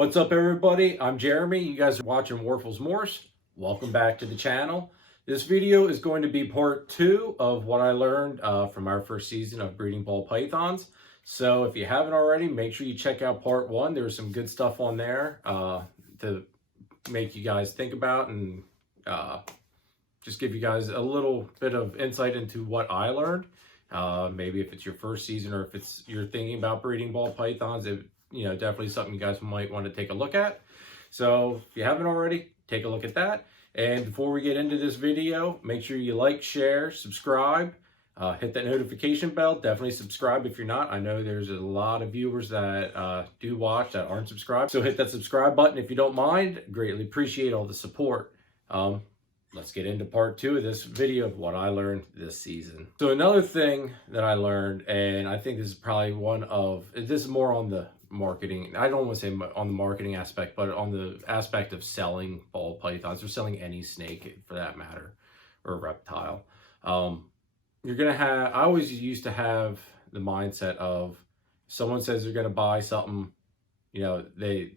What's up, everybody? I'm Jeremy. You guys are watching Morphs. Welcome back to the channel. This video is going to be part 2 of what I learned from our first season of breeding ball pythons. So if you haven't already, make sure you check out part 1. There was some good stuff on there to make you guys think about and just give you guys a little bit of insight into what I learned. Maybe if it's your first season or if you're thinking about breeding ball pythons, definitely something you guys might want to take a look at. So if you haven't already, take a look at that. And before we get into this video, make sure you like, share, subscribe, hit that notification bell. Definitely subscribe if you're not. I know there's a lot of viewers that do watch that aren't subscribed. So hit that subscribe button if you don't mind. Greatly appreciate all the support. Let's get into part 2 of this video of what I learned this season. So another thing that I learned, and I think this is probably this is more on the marketing. I don't want to say on the marketing aspect, but on the aspect of selling ball pythons or selling any snake for that matter, or reptile. You're going to have, I always used to have the mindset of someone says they're going to buy something, they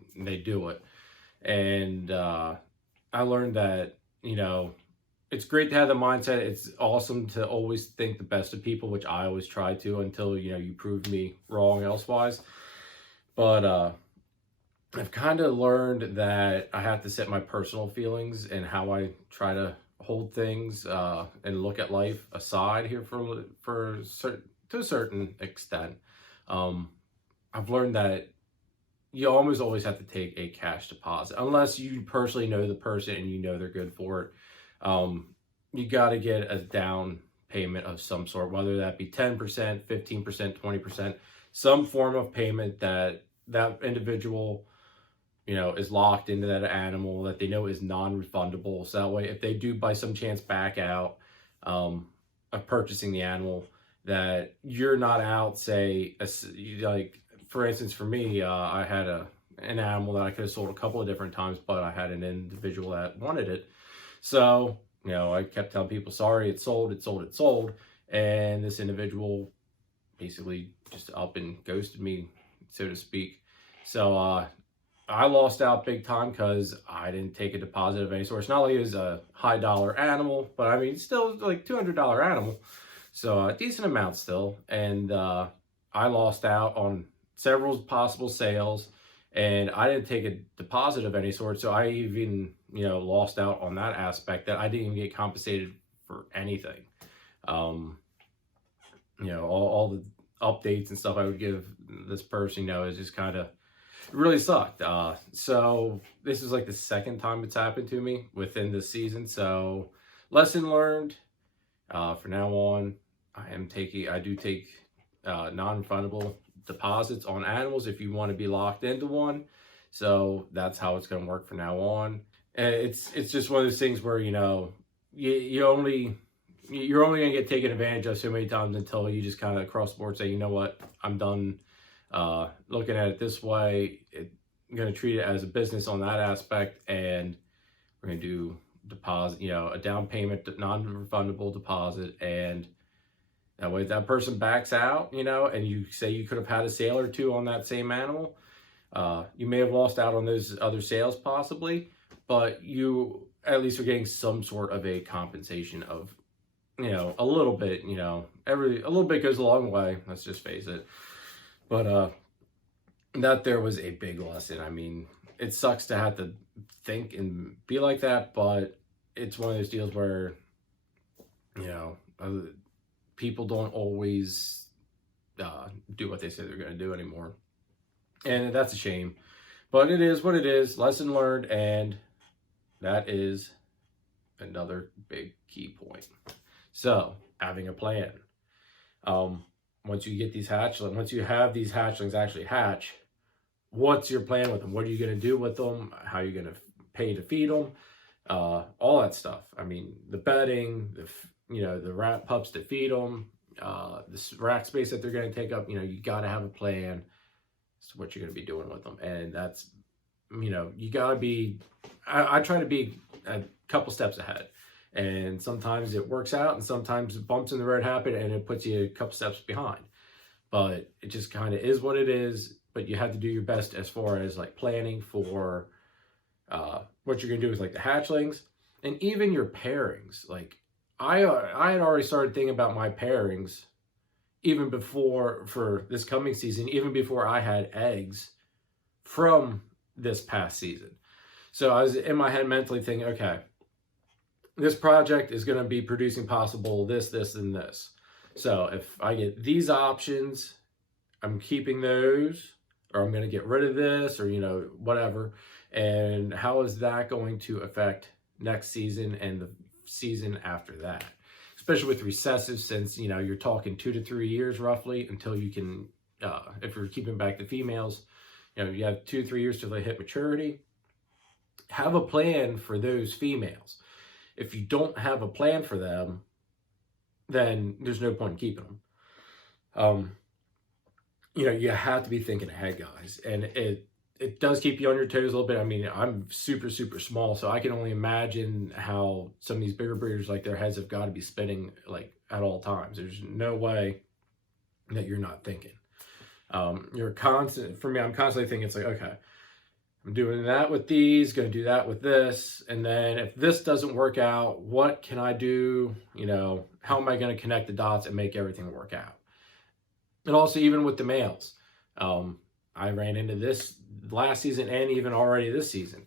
do it. And I learned that, it's great to have the mindset. It's awesome to always think the best of people, which I always try to until, you prove me wrong elsewise. But I've kind of learned that I have to set my personal feelings and how I try to hold things and look at life aside here to a certain extent. I've learned that you always have to take a cash deposit unless you personally know the person and they're good for it. You got to get a down payment of some sort, whether that be 10%, 15%, 20%, some form of payment that individual, is locked into that animal that they know is non-refundable. So that way, if they do by some chance back out of purchasing the animal, that you're not out, say, like, for instance, for me, I had an animal that I could have sold a couple of different times, but I had an individual that wanted it. So, I kept telling people, sorry, it's sold. And this individual basically just up and ghosted me, so to speak. So I lost out big time because I didn't take a deposit of any sort. It's not like it was a high dollar animal, but I mean, still like $200 animal. So a decent amount still. And I lost out on several possible sales, and I didn't take a deposit of any sort. So I even, lost out on that aspect, that I didn't even get compensated for anything. All the updates and stuff I would give this person, is just kind of, it really sucked. So this is like the second time it's happened to me within this season. So lesson learned. For now on, I do take non-refundable deposits on animals if you want to be locked into one. So that's how it's going to work from now on. And it's just one of those things where you're only going to get taken advantage of so many times until you just kind of across the board say, you know what, I'm done looking at it this way. I'm going to treat it as a business on that aspect, and we're going to do deposit, a down payment, non-refundable deposit, and that way, if that person backs out, and you say you could have had a sale or two on that same animal, you may have lost out on those other sales possibly, but you at least are getting some sort of a compensation of, a little bit, a little bit goes a long way. Let's just face it. But that there was a big lesson. I mean, it sucks to have to think and be like that, but it's one of those deals where, people don't always do what they say they're going to do anymore. And that's a shame. But it is what it is. Lesson learned. And that is another big key point. So, having a plan. Once you get these hatchlings, once you have these hatchlings actually hatch, what's your plan with them? What are you going to do with them? How are you going to pay to feed them? All that stuff. I mean, the bedding, the rat pups to feed them, this rack space that they're going to take up, you got to have a plan as to what you're going to be doing with them. And that's, you got to be, I try to be a couple steps ahead. And sometimes it works out, and sometimes bumps in the road happen and it puts you a couple steps behind. But it just kind of is what it is. but you have to do your best as far as like planning for what you're gonna do with like the hatchlings and even your pairings. Like I had already started thinking about my pairings even before for this coming season, even before I had eggs from this past season. So I was in my head mentally thinking, okay, this project is going to be producing possible this, this, and this. So if I get these options, I'm keeping those, or I'm going to get rid of this, or, you know, whatever. And how is that going to affect next season and the season after that? Especially with recessive, since, you know, you're talking 2 to 3 years roughly until you can, if you're keeping back the females, you know, you have 2 to 3 years till they hit maturity. Have a plan for those females. If you don't have a plan for them, then there's no point in keeping them. You know, you have to be thinking ahead, guys. And it does keep you on your toes a little bit. I mean, I'm super, super small, so I can only imagine how some of these bigger breeders, like their heads have got to be spinning like at all times. There's no way that you're not thinking. You're constant, for me, I'm constantly thinking, it's like, okay, I'm doing that with these, going to do that with this. And then if this doesn't work out, what can I do? You know, how am I going to connect the dots and make everything work out? And also even with the males, I ran into this last season and even already this season.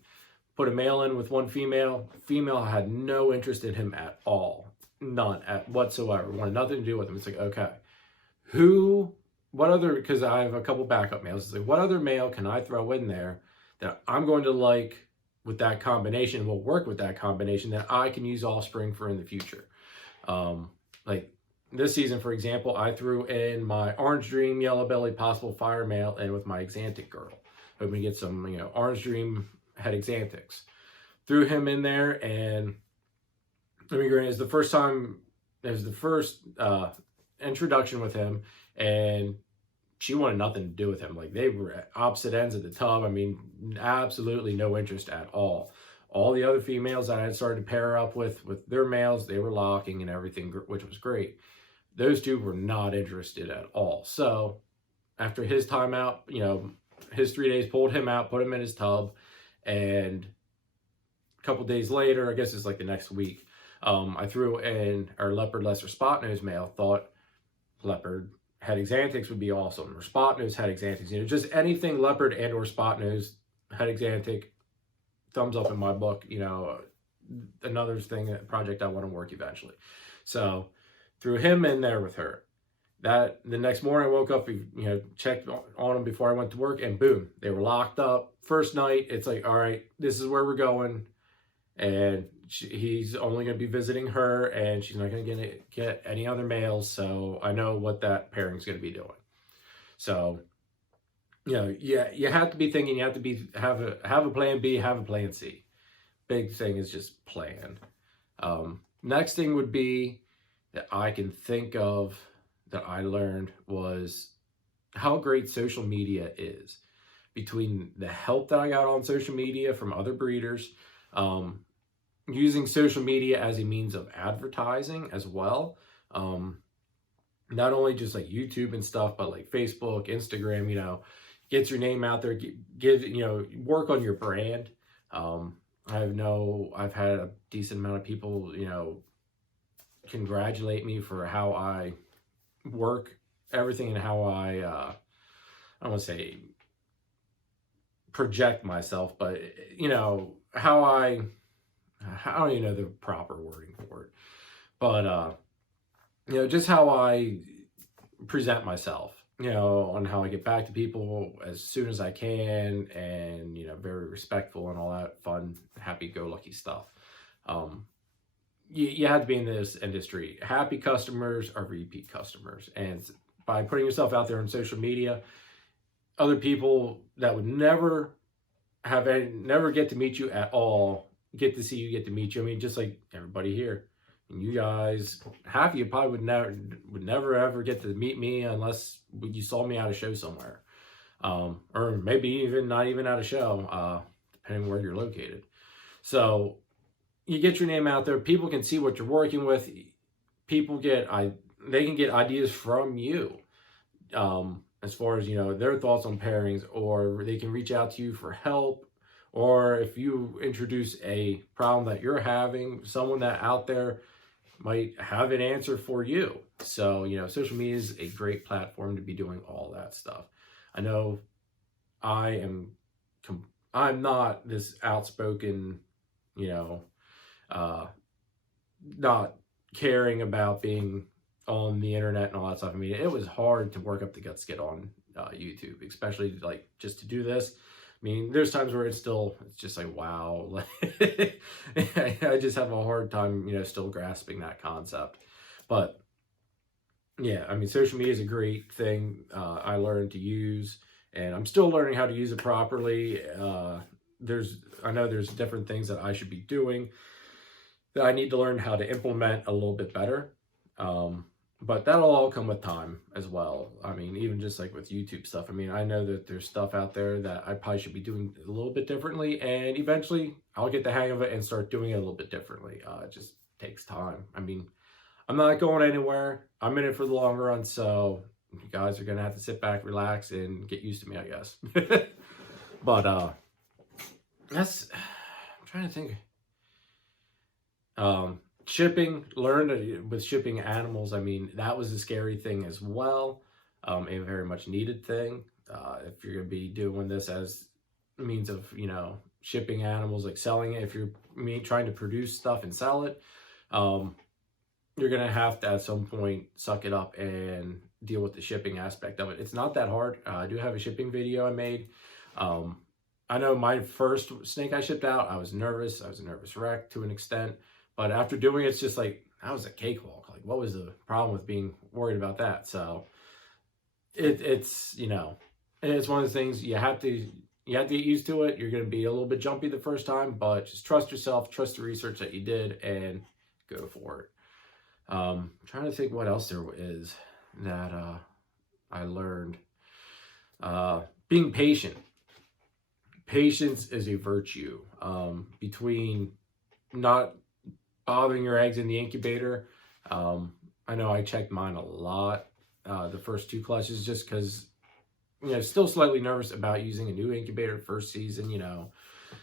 Put a male in with one female. Female had no interest in him at all. None whatsoever. Wanted nothing to do with him. It's like, okay, what other, because I have a couple backup males. It's like, what other male can I throw in there that I'm going to like with that combination, will work with that combination, that I can use offspring for in the future. Like this season, for example, I threw in my Orange Dream Yellow Belly Possible Fire Male in with my Exantic girl. Hoping to get some, you know, Orange Dream head Exantics. Threw him in there, and I mean, it was the first time, it was the first introduction with him, and she wanted nothing to do with him. Like, they were at opposite ends of the tub. I mean, absolutely no interest at all. All the other females that I had started to pair up with their males, they were locking and everything, which was great. Those two were not interested at all. So after his timeout, you know, his 3 days, pulled him out, put him in his tub, and a couple days later, I guess it's like the next week, I threw in our Leopard Lesser Spot Nose male. Thought Leopard head Exantics would be awesome, or Spot Nose head Exantics. You know, just anything Leopard and or Spot Nose head Exantic, thumbs up in my book. You know, another thing, a project I want to work eventually. So threw him in there with her. That the next morning I woke up, you know, checked on them before I went to work, and boom, they were locked up. First night, it's like, all right, this is where we're going, and he's only going to be visiting her, and she's not going to get any other males. So I know what that pairing's going to be doing. So, you know, yeah, you have to be thinking. You have to have a plan B, have a plan C. Big thing is just plan. Next thing would be that I can think of that I learned was how great social media is. Between the help that I got on social media from other breeders, using social media as a means of advertising as well. Not only just like YouTube and stuff, but like Facebook, Instagram, you know, gets your name out there, you know, work on your brand. I've had a decent amount of people, you know, congratulate me for how I work everything and how I don't want to say project myself, but you know, how I don't even know the proper wording for it, but you know, just how I present myself, you know, on how I get back to people as soon as I can, and you know, very respectful and all that fun, happy-go-lucky stuff. You have to be in this industry. Happy customers are repeat customers, and by putting yourself out there on social media, other people that would never get to meet you at all get to see you, get to meet you. I mean, just like everybody here, and you guys, half of you probably would never ever get to meet me unless you saw me at a show somewhere, or maybe even not even at a show, depending where you're located. So you get your name out there, people can see what you're working with, they can get ideas from you. as far as, you know, their thoughts on pairings, or they can reach out to you for help. Or if you introduce a problem that you're having, someone that out there might have an answer for you. So, you know, social media is a great platform to be doing all that stuff. I know I'm not this outspoken, you know, not caring about being on the internet and all that stuff. I mean, it was hard to work up the guts to get on YouTube, especially like just to do this. I mean, there's times where it's just like, wow, like, I just have a hard time, you know, still grasping that concept. But yeah, I mean, social media is a great thing. I learned to use, and I'm still learning how to use it properly. I know there's different things that I should be doing that I need to learn how to implement a little bit better. But that'll all come with time as well. I mean, even just like with YouTube stuff, I mean, I know that there's stuff out there that I probably should be doing a little bit differently, and eventually I'll get the hang of it and start doing it a little bit differently. It just takes time. I mean, I'm not going anywhere. I'm in it for the long run, so you guys are going to have to sit back, relax, and get used to me, I guess. But I'm trying to think. Learned with shipping animals. I mean, that was a scary thing as well. A very much needed thing. If you're going to be doing this as a means of, you know, shipping animals, like selling it, if you're trying to produce stuff and sell it, you're going to have to at some point suck it up and deal with the shipping aspect of it. It's not that hard. I do have a shipping video I made. I know my first snake I shipped out, I was nervous. I was a nervous wreck to an extent. But after doing it, it's just like, that was a cakewalk. Like, what was the problem with being worried about that? So it's, you know, and it's one of the things you have to get used to it. You're going to be a little bit jumpy the first time, but just trust yourself, trust the research that you did, and go for it. I'm trying to think what else there is that I learned. Being patient. Patience is a virtue. Between not bothering your eggs in the incubator. I know I checked mine a lot the first 2 clutches, just because, you know, still slightly nervous about using a new incubator first season, you know.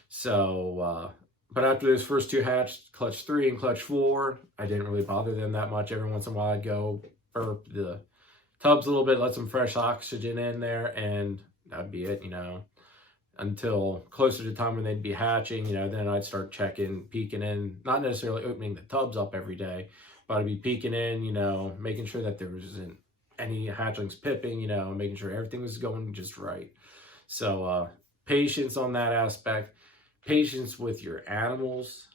So, but after those first 2 hatched, clutch 3 and clutch 4, I didn't really bother them that much. Every once in a while I'd go burp the tubs a little bit, let some fresh oxygen in there, and that'd be it, you know. Until closer to the time when they'd be hatching, you know, then I'd start checking, peeking in, not necessarily opening the tubs up every day, but I'd be peeking in, you know, making sure that there wasn't any hatchlings pipping, you know, making sure everything was going just right. So patience on that aspect, patience with your animals,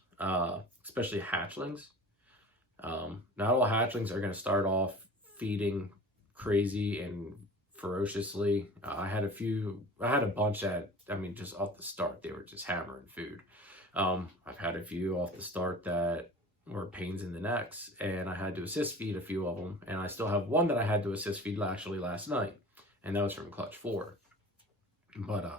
especially hatchlings. Not all hatchlings are going to start off feeding crazy and ferociously. I had a bunch that, I mean, just off the start, they were just hammering food. I've had a few off the start that were pains in the necks, and I had to assist feed a few of them, and I still have one that I had to assist feed actually last night, and that was from clutch 4. But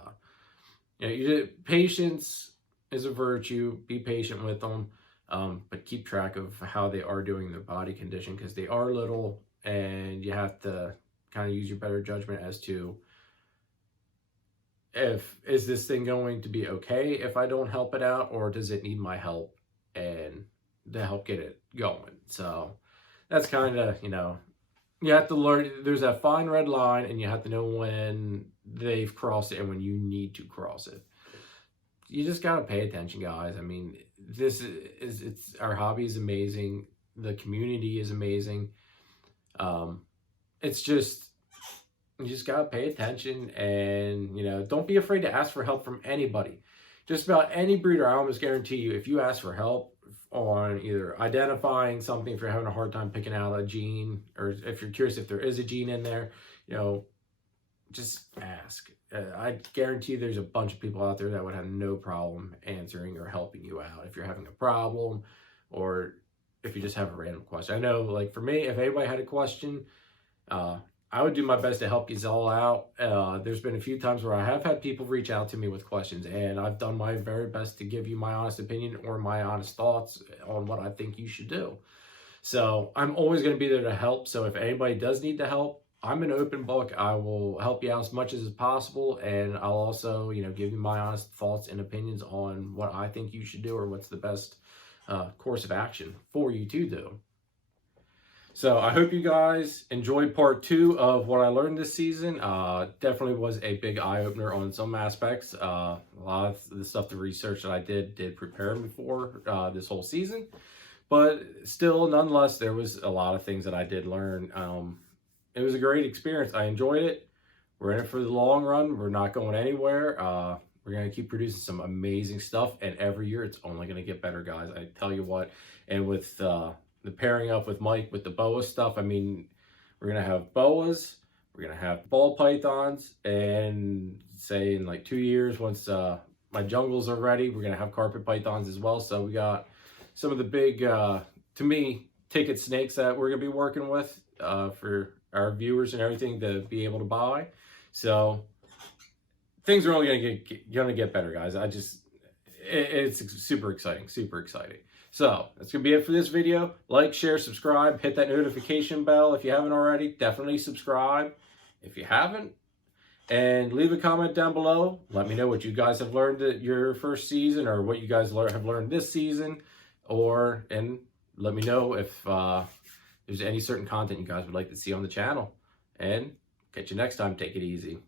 you know, patience is a virtue. Be patient with them, but keep track of how they are doing in their body condition, because they are little, and you have to kind of use your better judgment as to, is this thing going to be okay if I don't help it out, or does it need my help and to help get it going? So that's kind of, you know, you have to learn, there's that fine red line, and you have to know when they've crossed it and when you need to cross it. You just got to pay attention, guys. I mean, it's our hobby is amazing. The community is amazing. It's just, you just got to pay attention, and, you know, don't be afraid to ask for help from anybody. Just about any breeder, I almost guarantee you, if you ask for help on either identifying something, if you're having a hard time picking out a gene, or if you're curious if there is a gene in there, you know, just ask. I guarantee there's a bunch of people out there that would have no problem answering or helping you out if you're having a problem, or if you just have a random question. I know, like, for me, if anybody had a question, I would do my best to help you all out. There's been a few times where I have had people reach out to me with questions, and I've done my very best to give you my honest opinion or my honest thoughts on what I think you should do. So I'm always going to be there to help. So if anybody does need the help, I'm an open book. I will help you out as much as possible, and I'll also, give you my honest thoughts and opinions on what I think you should do or what's the best course of action for you to do. So I hope you guys enjoyed part 2 of what I learned this season. Definitely was a big eye-opener on some aspects. A lot of the stuff, the research that I did prepare me for this whole season. But still, nonetheless, there was a lot of things that I did learn. It was a great experience. I enjoyed it. We're in it for the long run. We're not going anywhere. We're going to keep producing some amazing stuff. And every year, it's only going to get better, guys. I tell you what. And with the pairing up with Mike with the boa stuff, I mean, we're going to have boas. We're going to have ball pythons. And say in like 2 years, once my jungles are ready, we're going to have carpet pythons as well. So we got some of the big, to me, ticket snakes that we're going to be working with for our viewers and everything to be able to buy. So things are only going to get better, guys. It's super exciting, super exciting. So that's going to be it for this video. Like, share, subscribe, hit that notification bell if you haven't already. Definitely subscribe if you haven't. And leave a comment down below. Let me know what you guys have learned at your first season, or what you guys have learned this season. And let me know if there's any certain content you guys would like to see on the channel. And catch you next time. Take it easy.